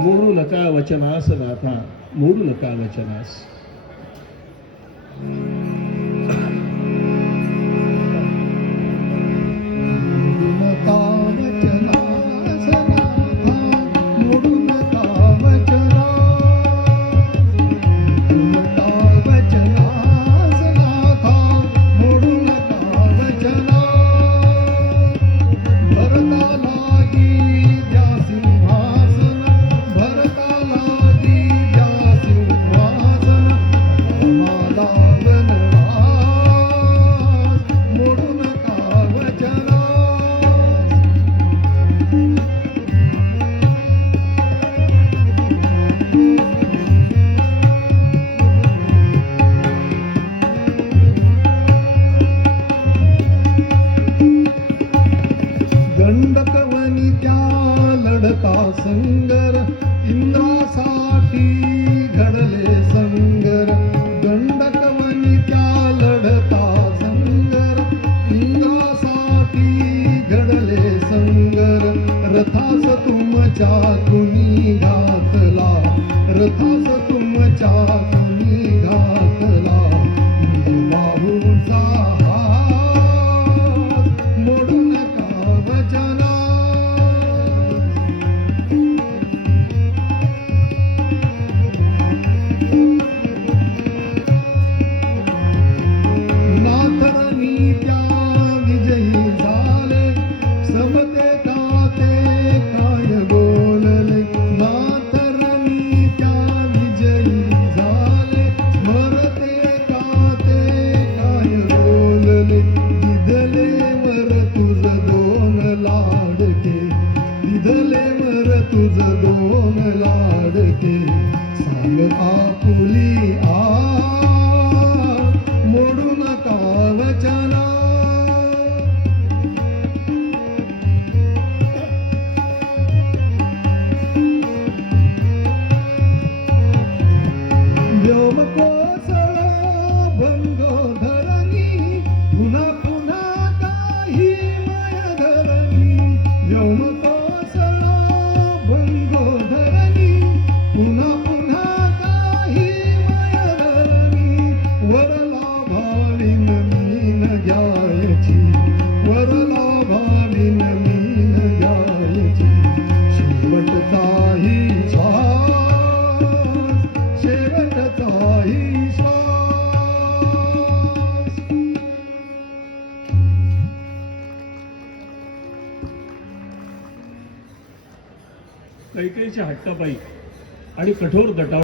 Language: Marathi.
मोडू नका वचनास नाथा, मोडू नका वचनास. दंडकवनी त्या लढता संगर, इंद्रासाठी घडले संगर. दंडकवनी त्या लढता संगर, इंद्रासाठी घडले संगर. रथास तुमच्या कुणी घातला, रथास तुमच्या कुणी घातला. बाहूचा मोडू नका वचना. नाथरणी त्या विजयी झाले, समतेता ते काय बोलले. नाथरणी त्या विजयी झाले, स्मरतेता ते काय बोलले. दिधलेवर तुझ दोन लाडके, दिधलेवर तुझ दोन लाडके. सांग आपुली मोडू नका वचना. व्योम कोसळा भंगोधरणी, पुन्हा पुन्हा काही माया धरणी. व्योम कोसळा भंगोधरणी, पुन्हा पुन्हा काही माया धरणी. वरला भाविन मीन घ्यायची, वरला भाविन मीन घ्यायची. शेवटचाही श्वास, शेवटचाही श्वास. कैकेयीच्या हट्टापायी आणि कठोर दटाव